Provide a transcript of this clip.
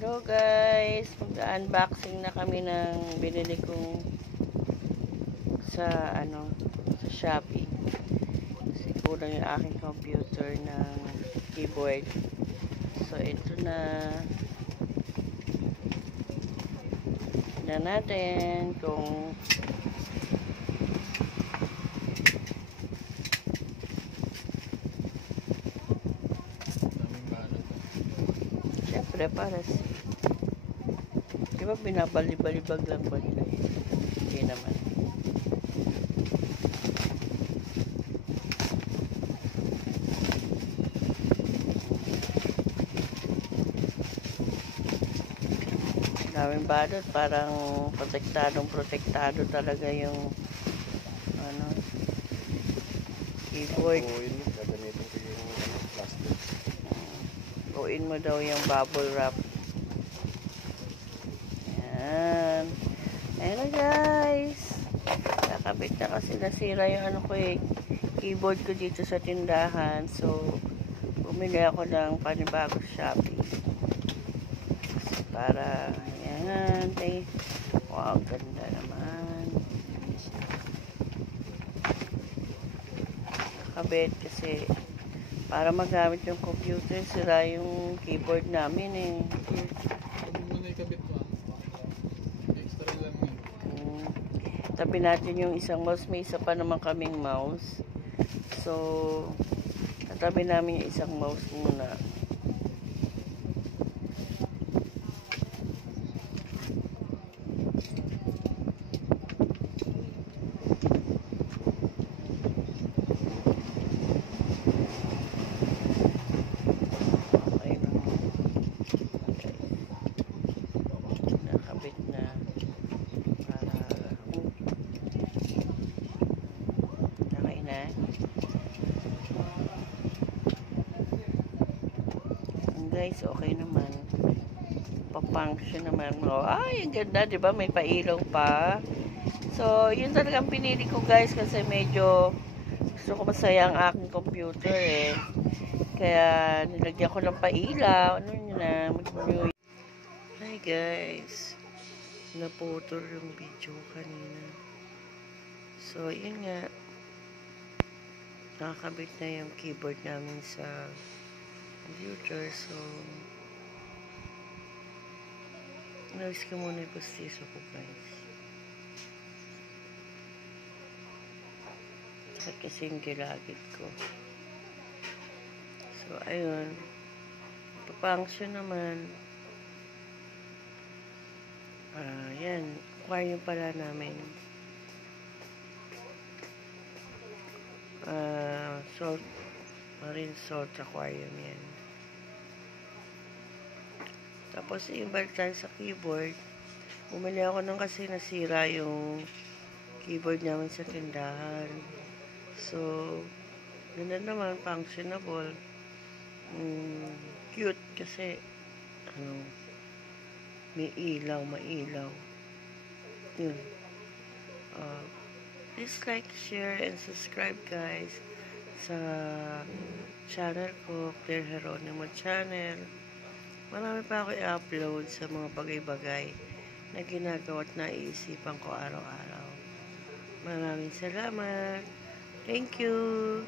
Hello guys, mag-unboxing na kami ng binili kong sa sa Shopee. Kasi kulang yung aking computer ng keyboard. So ito na. Tignan natin kung syempre para di ba binabali-balibag lang ba nila? Hindi naman. Daming balot, parang protektado talaga yung keyboard. Gagamitin ko yung plastic. Buuin mo daw yung bubble wrap. Ayan. Ayan na guys. Nakabit na kasi nasira yung keyboard ko dito sa tindahan. So, bumili ako ng panibagong Shopee. Para, ayan. Wow, ganda naman. Nakabit kasi para magamit yung computer, sira yung keyboard namin eh. Sabi mo na ikabit mo. Extra lang yun. Tabi natin yung isang mouse. May isa pa naman kaming mouse. So, tatabi namin yung isang mouse muna. Guys, okay naman. Pa-function naman. Oh, ay, ang ganda, 'di ba? May pailaw pa. So, yun talagang pinili ko, guys, kasi medyo gusto ko masaya ang aking computer eh. Kaya nilagyan ko ng pailaw. Ano yun na? Hi guys. Naputol yung video kanina. So, yun nga. Nakakabit na yung keyboard namin sa computer. So, nais ko muna yung postiso ko guys. At kasi yung gilagid ko. So, ayun. Pa-function naman. Yan. Aquarium pala namin. Salt. Marine salt aquarium yan. Tapos, yung balik tayo sa keyboard. Bumili ako nung kasi nasira yung keyboard namin sa tindahan. So, ganda naman, functionable. Cute kasi, may ilaw, mailaw. Yun. Please like, share, and subscribe guys sa channel ko, Claire Geronimo Channel. Marami pa ako i-upload sa mga bagay-bagay na ginagawa at naiisipan ko araw-araw. Maraming salamat. Thank you.